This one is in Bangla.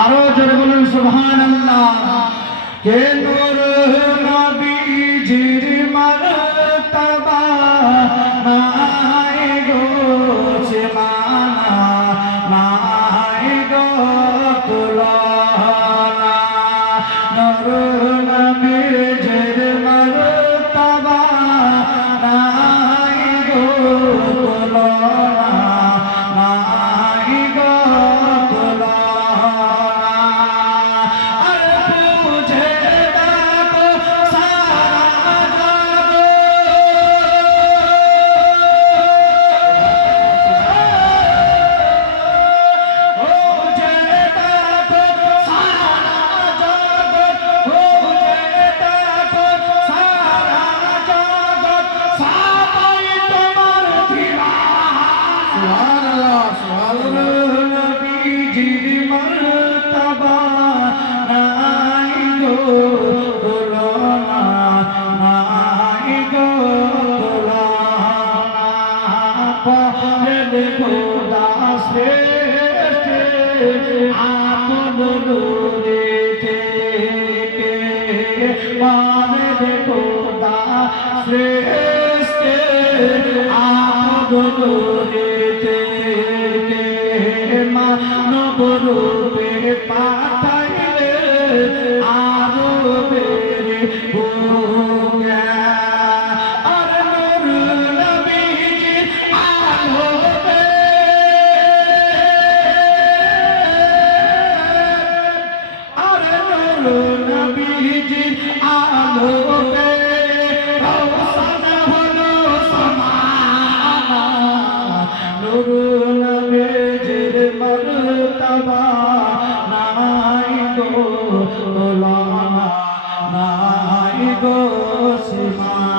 আরো জোরে বলুন সুবহানাল্লাহ। কে নূর নবীজির মারতবা নাই গো সীমানা, নাই গো তুলনা। নূর নবীজির মারতবা নাই গো তুলনা, নাই গো তুলনা। মানবরূপে পাঠাইলে আরো বেড়ে ভোগা। আর নূর নবীজির আলোতে, আর নূর নবীজির আলোতে রওশন হলো সমানা। নূর নবীজির মারতবা নাই গো তুলনা, নাই গো সীমা।